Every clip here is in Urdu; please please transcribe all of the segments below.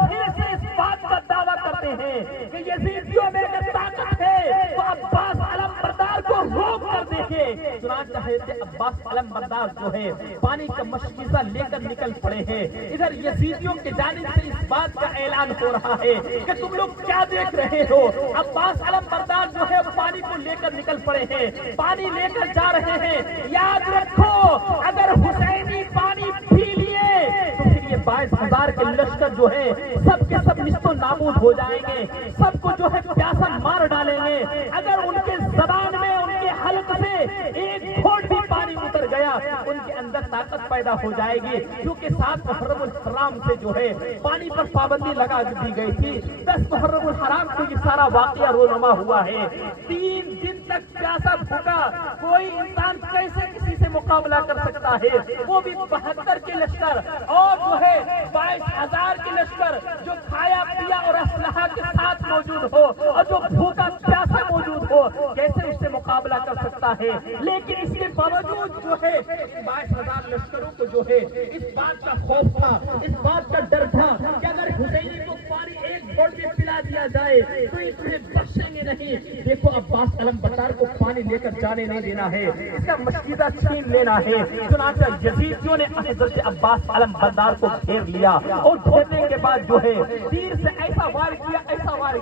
پھر سے اس بات کا دعویٰ کرتے ہیں کہ یزیدیوں میں اگر طاقت ہے تو عباس علمبردار کو روک کر دیکھے۔ چنانچہ حضرت عباس علمبردار جو ہے پانی کا مشکیزہ لے کر نکل پڑے ہیں۔ ادھر یزیدیوں کی جانب سے اس بات کا اعلان ہو رہا ہے کہ تم لوگ کیا دیکھ رہے ہو؟ عباس علمبردار جو ہے پانی کو لے کر نکل پڑے ہیں، پانی لے کر جا رہے ہیں۔ یاد رکھو اگر حسینی پانی پی لیے تو پھر یہ 22,000 کے لشکر جو ہے سب کے سب نیست و نابود ہو جائیں گے، سب کو جو ہے پیاسا مار ڈالیں گے۔ اگر ان کے زبان میں ان کے حلق سے ایک گھونٹ بھی پانی اتر گیا ان کے اندر طاقت پیدا ہو جائے گی، کیونکہ 7 محرم الحرام سے جو ہے پانی پر پابندی لگا دی گئی تھی۔ 10 محرم الحرام کو یہ سارا واقعہ رونما ہوا ہے۔ 3 دن تک پیاسا بھوکا کوئی انسان کیسے کسی سے مقابلہ کر سکتا ہے؟ وہ بھی 72 کے لشکر اور جو ہے 22,000 کے لشکر جو کھایا پیا اور اسلحہ کے ساتھ موجود ہو اور جو بھوکا پیاسا موجود ہو، کیسے اس سے مقابلہ کر سکتا ہے؟ لیکن اس کے باوجود جو ہے 22,000 لشکروں کو جو ہے اس بات کا خوف تھا، اس بات کا ڈر تھا کہ اگر حسینی کو پانی ایک گھونٹ بھی پلا دیا جائے تو انہیں بخشیں گے نہیں۔ دیکھو عباس علمبردار کو پانی لے کر جانے نہیں دینا ہے، اس کا مشکیزہ چھین لینا ہے۔ چنانچہ یزیدیوں نے حضرت عباس علمبردار کو گھیر لیا اور گھیرنے کے بعد جو ہے تیر سے ایسا وار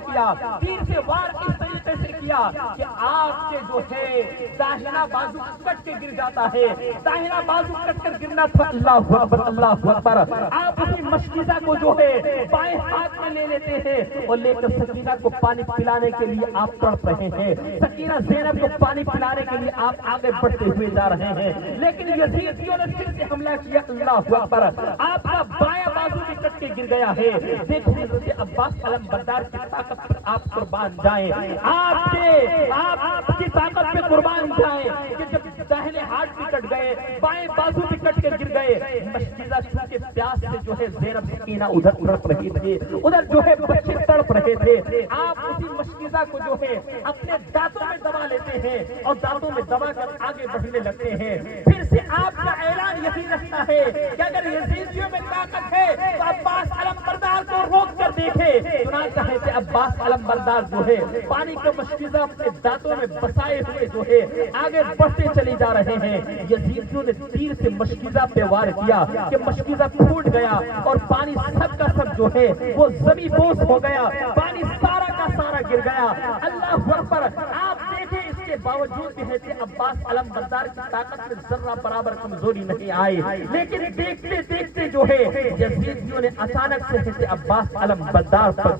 کیا، تیر سے وار اس طریقے سے کیا کہ آپ کے جو ہے داہنا بازو کٹ کے گر جاتا ہے، داہنا بازو کٹ کر گرنا تھا۔ اللہ اکبر اللہ اکبر۔ آپ اسی مشکیزہ کو جو ہے بائیں ہاتھ میں لے لیتے ہیں اور لے کر سکینہ کو پانی پلانے کے لیے آپ تڑپ رہے ہیں، سکینہ زینب کو پانی پلانے کے لیے آپ آگے بڑھتے ہوئے جا رہے ہیں، لیکن یزیدیوں نے پھر سے حملہ کیا۔ اللہ اکبر۔ آپ کا بایاں بازو بھی کٹ کے گر گیا ہے۔ دیکھو حضرت عباس علمبردار کی طاقت پر آپ قربان جائیں، آپ کی طاقت پہ قربان جائیں کہ جب داہنے ہاتھ بھی کٹ گئے، بائیں بازو بھی کٹ کے گر گئے، مشکیزہ چونکہ پیاس سے جو ہے زینب سکینہ ادھر تڑپ رہی تھی، ادھر جو ہے بچے تڑپ رہے تھے، آپ اسی مشکیزہ کو جو ہے اپنے دانتوں میں دبا لیتے ہیں اور دانتوں میں دبا کر آگے بڑھنے لگتے ہیں۔ پھر سے آپ کا اعلان یہی رکھتا ہے کہ اگر یزیدیوں میں طاقت ہے تو عباس علمبردار کو روک کر دیکھے۔ چنانچہ حضرت عباس علمبردار جو ہے پانی کا مشکیزہ اپنے دانتوں میں بسائے ہوئے جو ہے آگے بڑھتے چلی جا رہے ہیں۔ یزیدیوں نے تیر سے مشکیزہ پہ وار کیا کہ مشکیزہ پھوٹ گیا اور پانی سب کا سب جو ہے وہ زمین بوس ہو گیا، پانی سارا کا سارا گر گیا۔ اللہ اکبر۔ آپ دیکھیں اس کے باوجود بھی حضرت عباس علمبردار کی طاقت میں ذرہ برابر کمزوری نہیں آئی، لیکن دیکھتے دیکھتے جو ہے یزیدیوں نے اچانک سے حضرت عباس علمبردار پر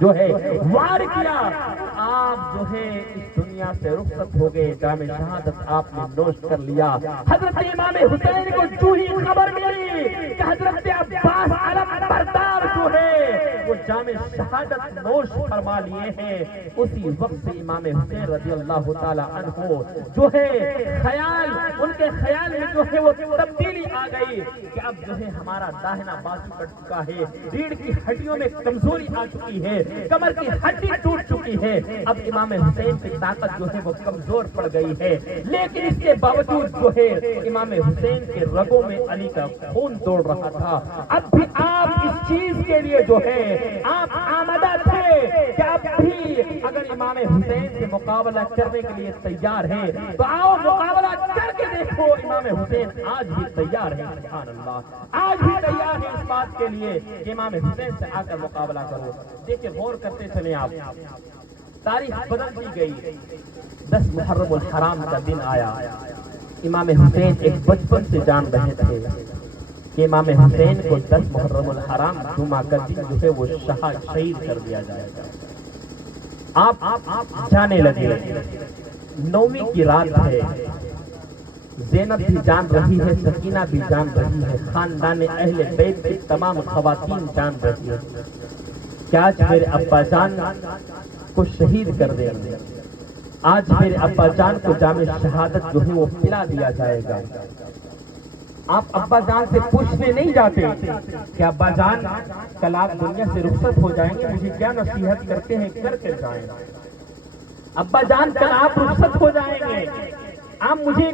جو ہے وار کیا۔ آپ جو ہے اس دنیا سے رخصت ہو گئے، جام شہادت آپ نے نوش کر لیا۔ حضرت امام حسین کو جو ہی خبر ملی کہ حضرت عباس علمبردار جو ہے وہ جام شہادت نوش فرما لیے ہیں، اسی وقت سے امام حسین رضی اللہ تعالی عنہ جو ہے ان کے خیال میں جو ہے وہ تبدیلی آ گئی کہ اب جو ہے ہمارا داہنا بازو کٹ چکا ہے، ریڑھ کی ہڈیوں میں کمزوری آ چکی ہے، کمر کی ہڈی ٹوٹ چکی ہے، اب امام حسین کی طاقت جو ہے وہ کمزور پڑ گئی ہے، لیکن اس کے باوجود جو ہے امام حسین کے رگوں میں علی کا خون دوڑ رہا تھا۔ اب بھی آپ اس چیز کے لیے جو ہے آپ آمادہ تھے کہ اب بھی اگر امام حسین سے مقابلہ کرنے کے لیے تیار ہیں تو آؤ مقابلہ کر کے دیکھو۔ امام حسین آج بھی تیار ہے، سبحان اللہ، آج بھی تیار ہے اس بات کے لیے کہ امام حسین سے آ کر مقابلہ کرو۔ دیکھیں غور کرتے چلیں آپ، تاریخ بدل دی گئی، 10 محرم الحرام کا دن آیا، امام حسین ایک بچپن سے جان رہے تھے کہ امام حسین کو 10 محرم الحرام جمعہ کا دن جو ہے وہ شہید کر دیا جائے گا۔ آپ جانے لگے، 9ویں کی رات ہے، زینب بھی جان رہی ہے، سکینہ بھی جان رہی ہے، خاندان اہل بیت کی تمام خواتین جان رہی ہے کہ آج میرے ابا جان کو شہید کر دیں گے، آج میرے ابا جان کو جام شہادت جو ہے وہ پلا دیا جائے گا۔ آپ ابا جان سے پوچھنے نہیں جاتے کہ ابا جان کل آپ دنیا سے رخصت ہو جائیں گے، مجھے کیا نصیحت کرتے ہیں کر کے جائیں۔ ابا جان کل آپ رخصت ہو جائیں گے، آپ مجھے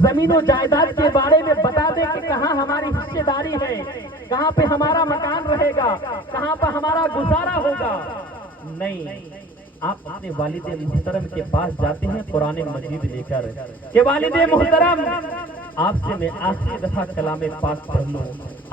زمین و جائیداد کے بارے میں بتا دیں کہ کہاں ہماری حصے داری ہے، کہاں پہ ہمارا مکان رہے گا، کہاں پہ ہمارا گزارا ہوگا؟ نہیں، آپ اپنے والد محترم کے پاس جاتے ہیں قرآن مجید لے کر کہ والد محترم آپ سے میں آخری دفعہ کلام پاک پڑھ لوں،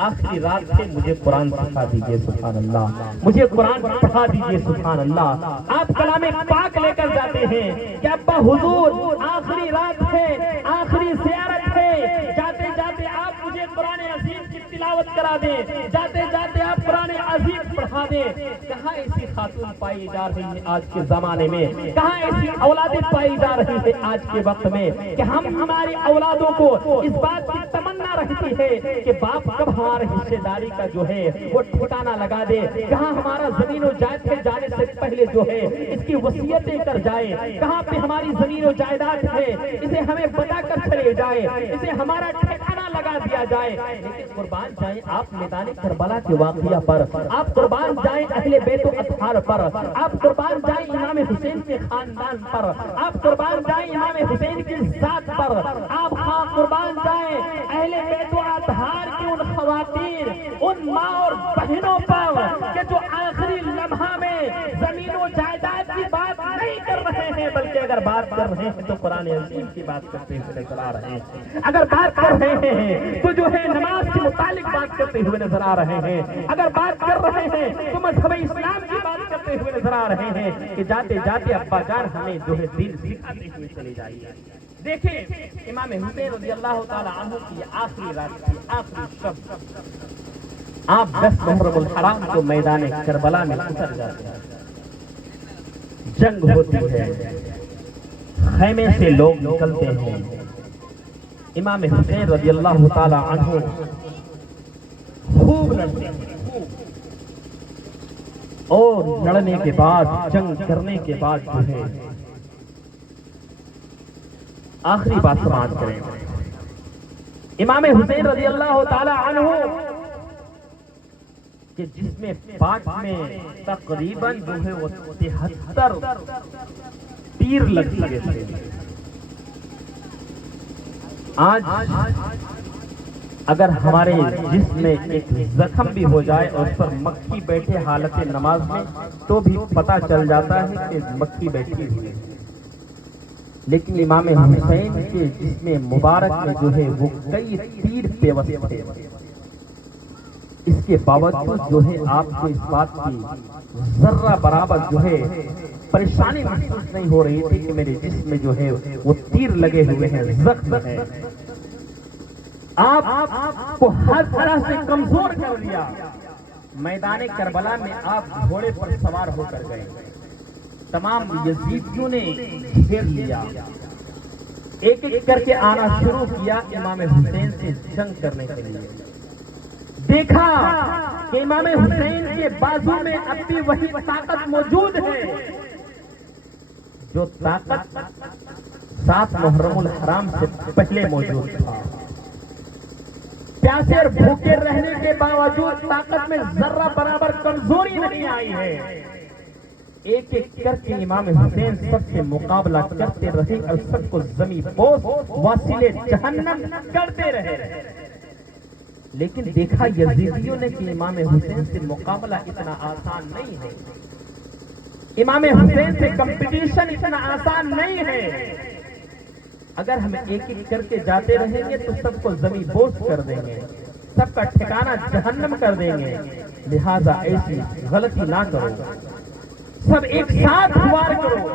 آخری رات سے مجھے قرآن سکھا دیجئے، سبحان اللہ، مجھے قرآن پڑھا دیجئے، سبحان اللہ۔ آپ کلام پاک لے کر جاتے ہیں کہ ابا حضور آخری رات ہے، آخری زیارت ہے، جاتے جاتے آپ مجھے قرآن عظیم کی تلاوت کرا دیں، جاتے جاتے آپ قرآن عظیم پڑھا دیں۔ کہاں ایسی خاتون پائی جا رہی ہے آج کے زمانے میں، کہاں ایسی اولادیں پائی جا رہی ہے آج کے وقت میں کہ ہم ہماری اولادوں کو اس بات کی تمنا رہتی ہے کہ باپ کب ہمارے حصے داری کا جو ہے وہ ٹھکانہ لگا دے، کہاں ہمارا زمین و جائیداد کے جانے سے پہلے جو ہے اس کی وصیتیں کر جائے، کہاں پہ ہماری زمین و جائیداد ہے اسے ہمیں بتا کر چلے جائے، اسے ہمارا ٹھکانہ لگا دیا جائے۔ لیکن قربان جائیں آپ میدان کربلا کے واقعہ پر، آپ قربان جائیں اہل بیت و اطہار پر، آپ قربان جائیں امام حسین کے خاندان پر، آپ قربان جائیں امام حسین کی ذات پر، آپ قربان جائیں اہل بیت و اطہار کی ان خواتین، ان ماں اور بہنوں پر کہ جو آخری لمحہ میں زمین و جائیداد کی بات نہیں کر رہے ہیں، بلکہ اگر بات کر رہے ہیں تو قرآن عظیم کی بات کرتے ہوئے نظر آ رہے ہیں، اگر بات کر رہے ہیں تو جو ہے نماز کے متعلق بات کرتے ہوئے نظر آ رہے ہیں، اگر بات کر رہے ہیں تو مذہب اسلام کی بات کرتے ہوئے نظر آ رہے ہیں کہ جاتے جاتے ابا جان ہمیں جو ہے دین سکھاتے ہوئے چلے جائیے۔ دیکھیں امام حسین رضی اللہ تعالی عنہ کی یہ آخری رات کی آخری شب، آپ 10 محرم الحرام کو میدان کربلا میں اتر جاتے ہیں، جنگ ہوتی ہے، خیمے سے لوگ نکلتے ہیں، امام حسین رضی اللہ تعالی عنہ خوب لڑتے ہیں، اور لڑنے کے بعد جنگ کرنے کے بعد جو ہے آخری بات سماعت کریں، امام حسین رضی اللہ تعالی عنہ کہ جس میں پاک میں تقریباً جو ہے وہ 73 تیر لگ چکے تھے، آج اگر ہمارے جسم میں ایک زخم بھی ہو جائے اور اس پر مکھی بیٹھے حالت نماز میں تو بھی پتہ چل جاتا ہے کہ مکھی بیٹھی ہوئی ہے، لیکن امام حسین کے جسم مبارک میں جو ہے وہ کئی تیر پیوست تھے، اس کے باوجود جو ہے آپ کو اس بات کی ذرہ برابر جو ہے پریشانی محسوس نہیں ہو رہی تھی کہ میرے جسم میں جو ہے وہ تیر لگے ہوئے ہیں، زخم ہے، آپ کو ہر طرح سے کمزور کر دیا۔ میدان کربلا میں آپ گھوڑے پر سوار ہو کر گئے، تمام یزیدیوں نے گھیر لیا، ایک ایک کر کے آنا شروع کیا امام حسین سے جنگ کرنے کے لیے۔ دیکھا کہ امام حسین کے بازو میں اب بھی وہی طاقت موجود ہے جو طاقت 7 محرم الحرام سے پہلے موجود تھا، پیاسے اور بھوکے رہنے کے باوجود طاقت میں ذرہ برابر کمزوری نہیں آئی ہے۔ ایک ایک کر کے امام حسین سب سے مقابلہ کرتے رہے اور سب کو زمین بوس وسیلے جہنم کرتے رہے، لیکن دیکھا یزیدیوں نے کہ امام حسین سے مقابلہ اتنا آسان نہیں ہے، امام حسین سے کمپٹیشن اتنا آسان نہیں ہے، اگر ہم ایک ایک کر کے جاتے رہیں گے تو سب کو زمین بوس کر دیں گے، سب کا ٹھکانہ جہنم کر دیں گے، لہذا ایسی غلطی نہ کرو، سب ایک ساتھ وار کرو۔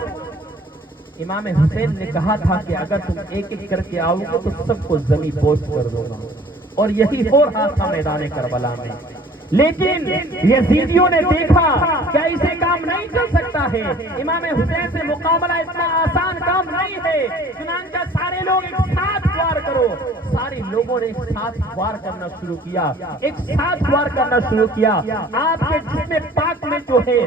امام حسین نے کہا تھا کہ اگر تم ایک ایک کر کے آؤ گے تو سب کو زمین بوس کر دو گا، اور یہی ہو رہا تھا میدان کربلا میں، لیکن یزیدیوں نے دیکھا کہ ایسے کام نہیں چل سکتا ہے، امام حسین سے مقابلہ اتنا آسان کام نہیں ہے، چنانچہ سارے لوگ ایک ساتھ وار کرو، سارے لوگوں نے ایک ساتھ وار کرنا شروع کیا، ایک ساتھ وار کرنا شروع کیا۔ آپ کے جسم پاک میں جو ہے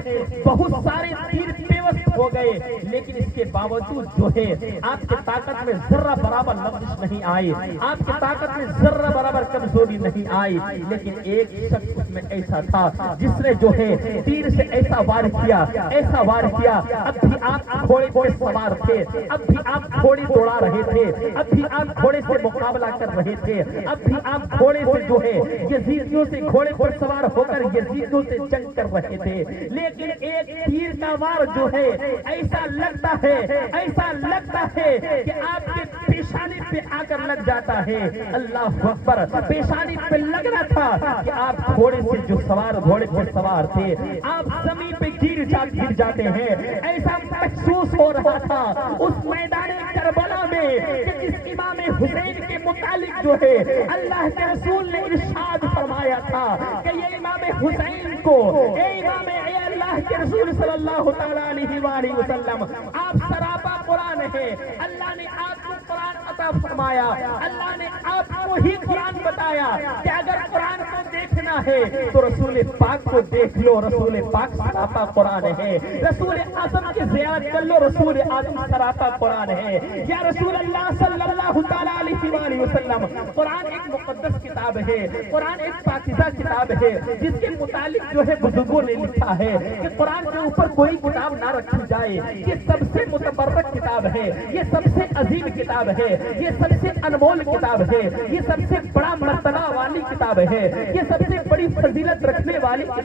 بہت سارے تیر پیوست بےبس ہو گئے، لیکن اس کے باوجود جو ہے آپ کی طاقت میں ذرہ برابر لغزش نہیں آئی، آپ کی طاقت میں ذرہ برابر کمزوری نہیں آئی، لیکن ایک شخص اس میں ایسا تھا جس نے جو ہے تیر سے ایسا وار کیا، ایسا وار کیا، اب بھی آپ گھوڑے پر سوار تھے، اب بھی آپ گھوڑے دوڑا رہے تھے، اب بھی آپ گھوڑے سے مقابلہ کر رہے تھے، اب بھی آپ گھوڑے سے جو ہے یزیدیوں سے گھوڑے پر سوار ہو کر یزیدیوں سے جنگ کر رہے تھے، لیکن ایک تیر کا وار جو ہے ایسا لگتا ہے، ایسا لگتا ہے کہ آپ کے پیشانی پہ آ کر لگ جاتا ہے۔ اللہ اکبر، پیشانی پہ لگ رہا تھا کہ آپ گھوڑے سے جو سوار، گھوڑے پر سوار تھے، آپ زمین پہ گر جاتے ہیں۔ ایسا محسوس ہو رہا تھا اس میدان کربلا میں کہ جس امام حسین کے متعلق جو ہے اللہ کے رسول نے ارشاد فرمایا تھا کہ یہ امام حسین کو، اے امام، اے اللہ کے رسول صلی اللہ تعالیٰ علیہ وآلہ وسلم، آپ سراپا قرآن ہے، اللہ نے آپ کو قرآن عطا فرمایا، اللہ نے آپ کو ہی قرآن بتایا کہ اگر قرآن کو دیکھنا ہے تو رسول پاک کو دیکھ لو، رسول پاک سراپا قرآن ہے، رسول اعظم کی زیارت کر لو، رسول اعظم سراپا قرآن ہے، یا رسول اللہ صلی اللہ تعالیٰ علیہ وآلہ وسلم۔ قرآن ایک مقدس کتاب ہے، قرآن ایک پاکیزہ کتاب ہے، جس کے متعلق جو ہے بزرگوں نے لکھا ہے کہ قرآن کے اوپر کوئی کتاب نہ رکھی جائے، یہ سب سے متبرک کتاب ہے، یہ سب سے عظیم کتاب ہے، یہ سب سے انمول کتاب ہے، یہ سب سے بڑا مرتبہ والی کتاب ہے، یہ سب سے بڑی فضیلت رکھنے والی